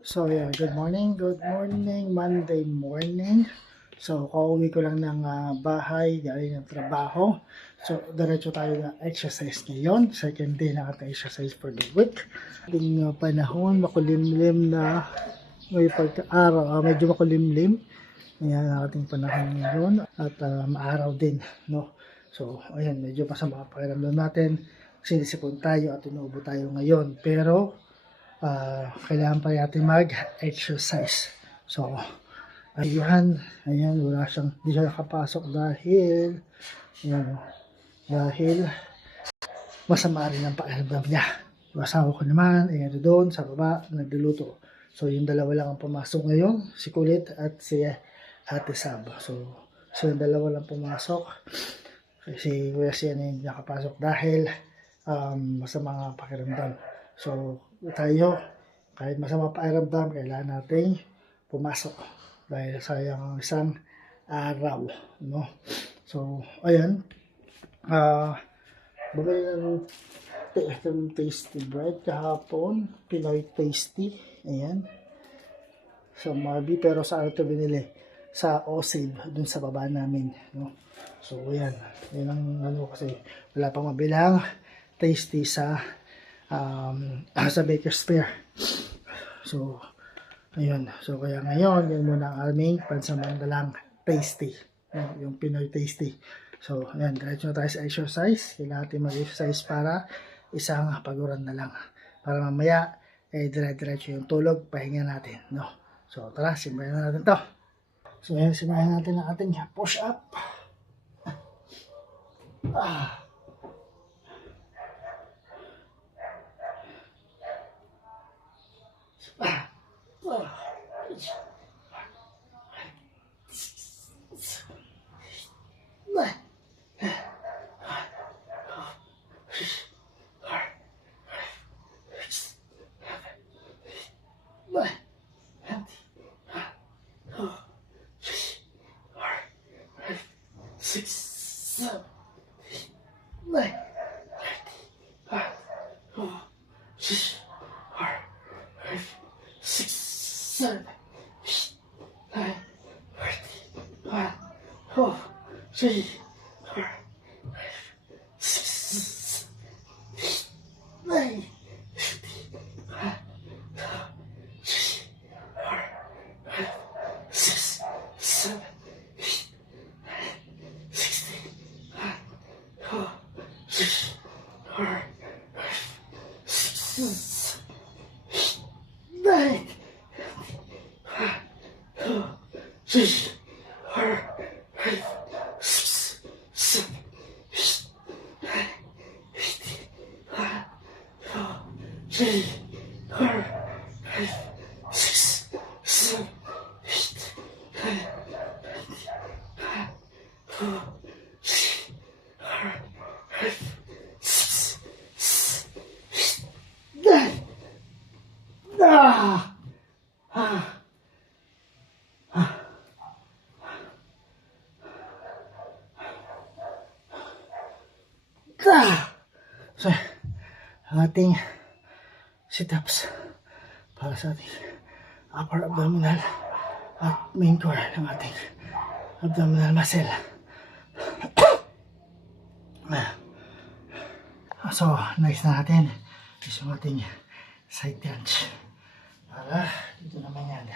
So yeah, good morning, Monday morning. So kauwi ko lang ng bahay, galing ng trabaho. So diretso tayo na exercise ngayon, second day na ating exercise for the week. Ating panahon, makulimlim na may pagka-araw, medyo makulimlim. Ayan ang ating panahon ngayon at maaraw din, no? So ayan, medyo masama ang pakiramdam natin. Sinisipon tayo at inuubo tayo ngayon. Pero kailangan pa natin mag-exercise. So, ayan, wala siyang, hindi siya nakapasok dahil, ayan, dahil masama rin ang pakiramdam niya. Yung asawa ko naman, ayan doon, sa baba, nagluluto. So, yung dalawa lang ang pumasok ngayon, si Kulit at si Ate Sab. So, yung dalawa lang pumasok. Kasi Kuya siya na hindi nakapasok dahil masama ang pakiramdam. So, tayo, kahit masama pakiramdam, kailangan natin pumasok dahil sayang ang isang araw, no? So, ayan, bumili ng tasty bread kahapon, Pinoy Tasty, ayan, sa Marby, pero sa ano ito binili? Sa Osave, dun sa baba namin, no? So, ayan, yan ang ano kasi, wala pang mabilang tasty sa Baker's Fair. So, ayun. So, kaya ngayon, yan muna ang aming pansamantalang tasty. Yung Pinoy Tasty. So, ayan. Diretso na tayo sa exercise. Kailangan natin mag-exercise para isang paguran na lang. Para mamaya, dire-diretso yung tulog, pahinga natin. No? So, tara, simulan na natin to. So, ayan, simulan natin ang ating push up. Six, seven, nine, 6, 7, 9, 1, 2, 3, 4, 6, 9, 6, 7, So, ang ating sit-ups para sa ating upper abdominal at main core ng ating abdominal muscle. So, next na natin is yung ating side crunch. Para dito naman yan.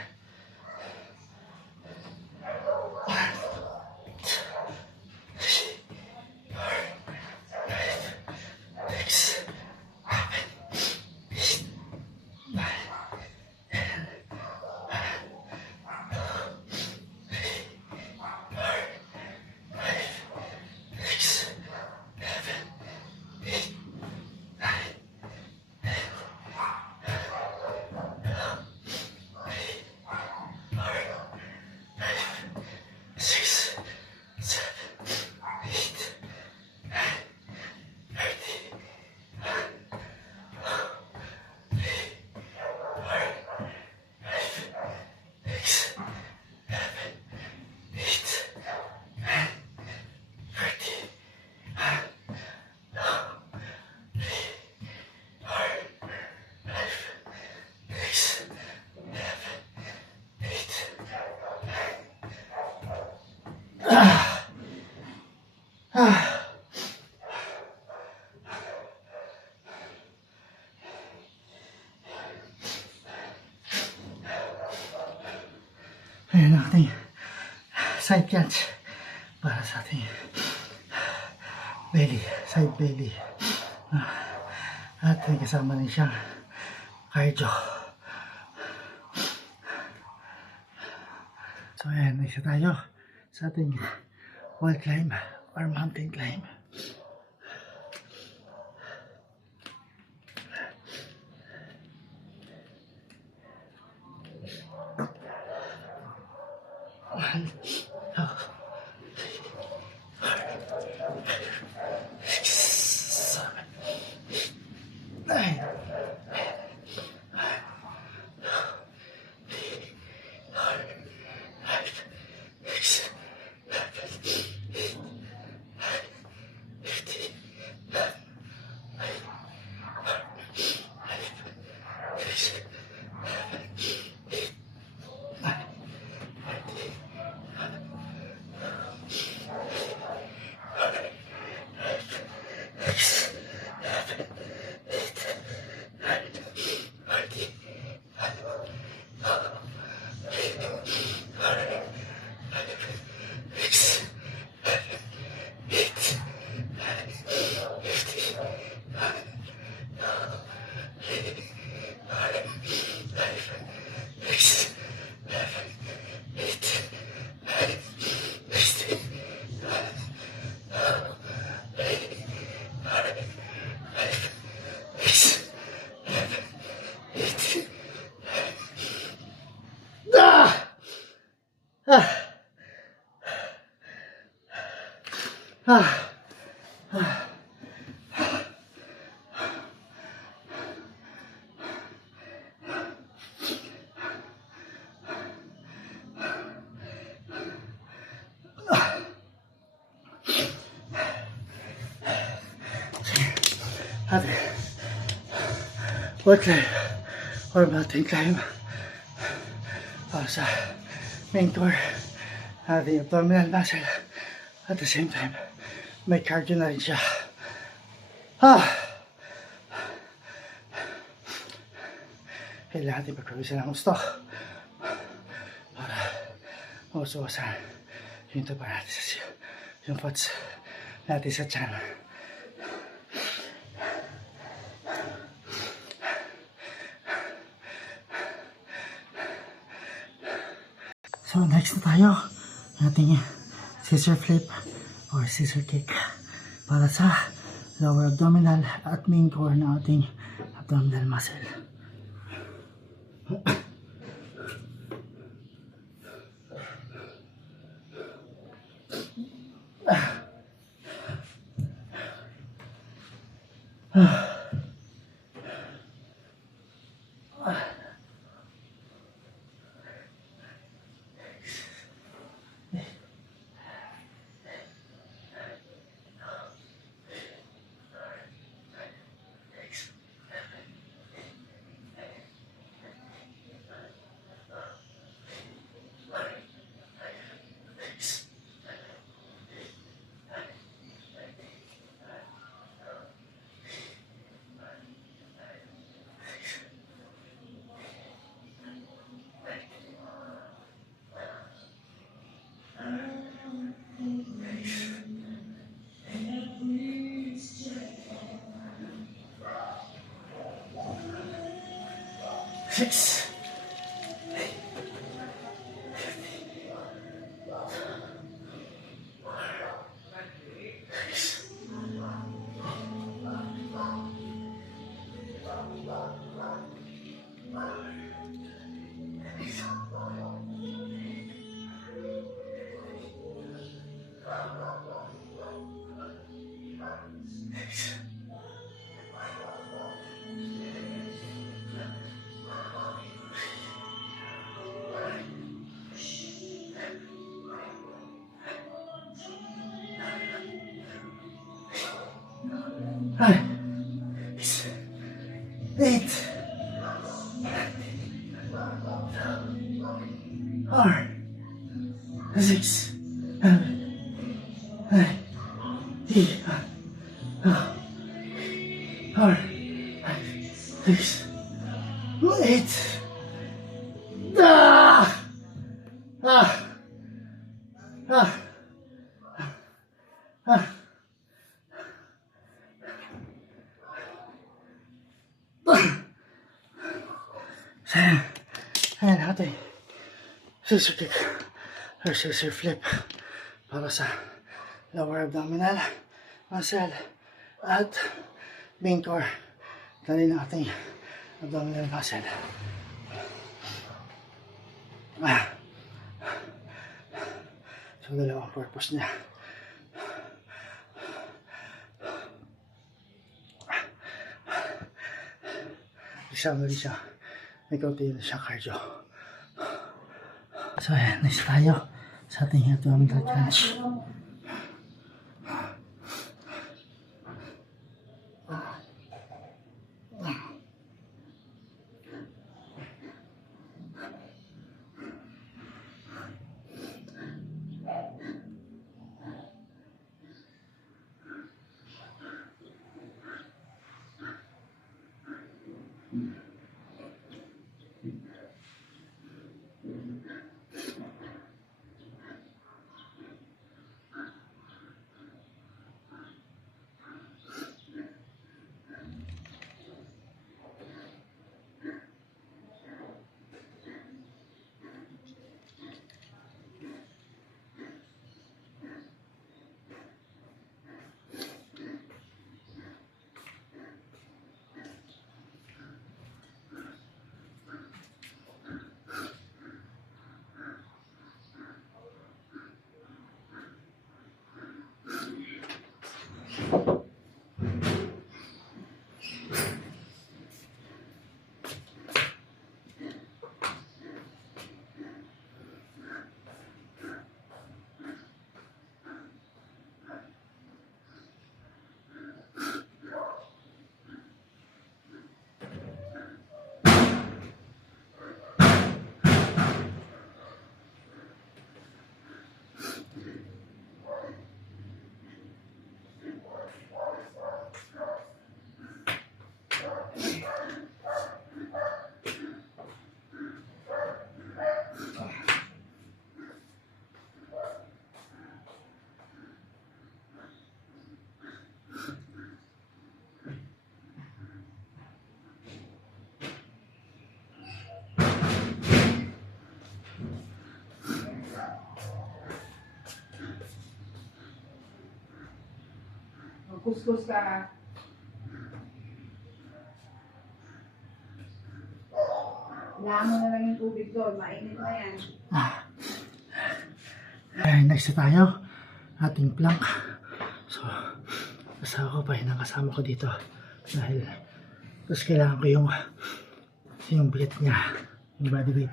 Ayan ang ating side catch para sa ating belly, side belly. At may kasama rin siyang cardio. So ayan, isa tayo sa ating wall climb or mountain climb. Wall climb or mountain climb para sa main core, ating abdominal muscle. At the same time, may cardio na rin siya. Kailangan natin pagkawisan ng gusto para mausuwasan yung taba natin sa yung fats natin sa tiyan. So next na tayo, ating scissor flip or scissor kick para sa lower abdominal at main core ng ating abdominal muscle. Six. Eight. Or 6. Ayan natin. Scissor kick or scissor flip para sa lower abdominal muscle at main core. Dali ng ating abdominal muscle. So, dalawang purpose niya. Isama rin siya. May kaunti na siya cardio. So, ayan. Next tayo sa ating abdominal crunch. Kuskus ka. Ilaan mo na lang yung tubig doon. Mainit na yan. Next na tayo. Ating plank. So, kasama ko pa yun ang kasama ko dito. Dahil, tapos kailangan ko yung bigat niya. Yung body weight.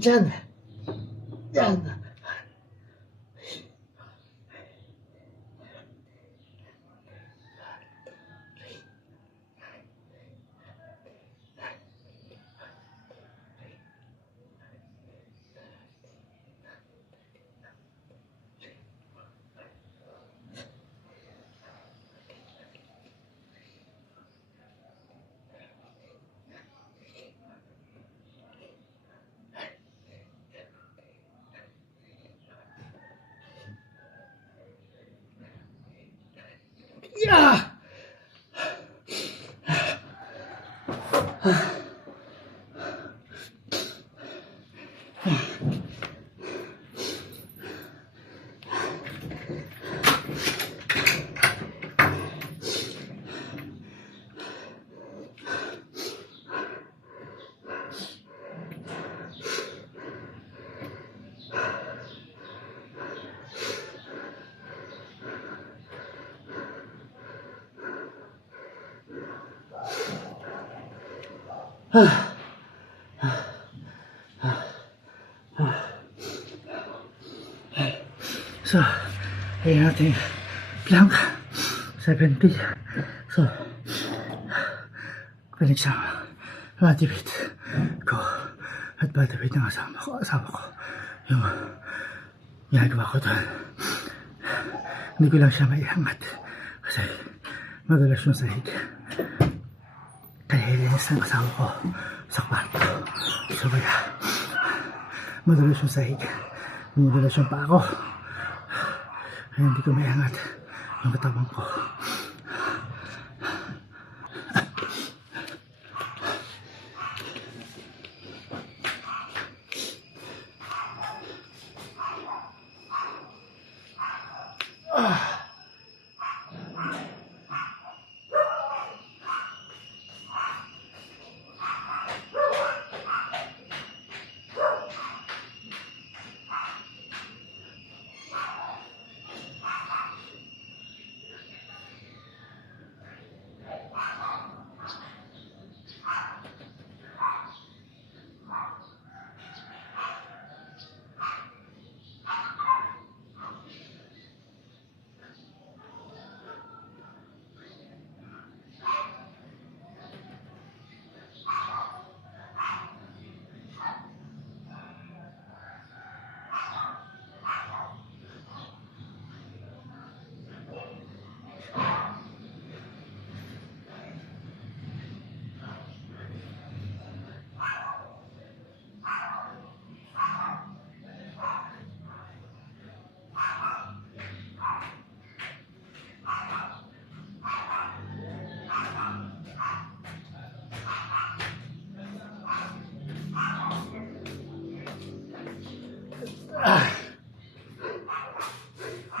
Dyan. Yan. Yeah! So, ayan natin plank 70. So, connection body weight ko at body weight ng asawa ko yung ginagawa ko doon. Hindi ko lang siya maiangat kasi madalas yung sahig. Kaya ilinis ng asawa ko sa kwarto. So kaya Madulas yung sahig. Madulas yung pa ako. Ay, hindi ko may angat ang katawan ko.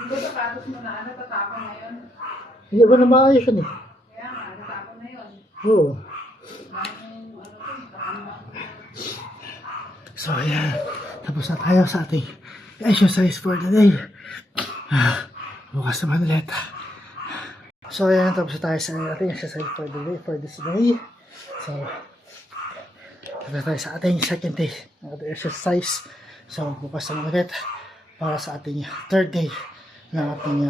Hindi ba sapatos mo na ano, tatapon na yun? Hindi ko na maayos yun eh. Kaya nga, tatapon na yun. Oo. Ano to, tatanda. So, ayan. Tapos na tayo sa ating exercise for the day. Bukas naman ulit. So, ayan. Tapos na tayo sa ating exercise for the day, for this day. So, tapos na tayo sa ating second day ng ating exercise. So, bukas naman ulit para sa ating third day ng ating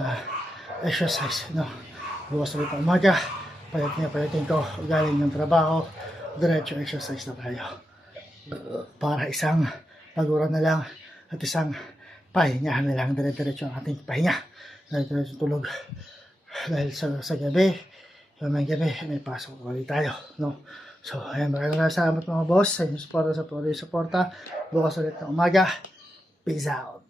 exercise. No? Bukas ulit ang umaga. Palitin ko galing ng trabaho. Diretso exercise na tayo. Para isang pagura na lang at isang pahingahan na lang. Dire-diretso ang ating pahinga. Dire-diretso tulog. Dahil sa gabi, may gabi, may pasok ulit tayo. No? So, ayan, maraming salamat mga boss sa inyong suporta, sa patuloy suporta. Bukas ulit ng umaga. Peace out.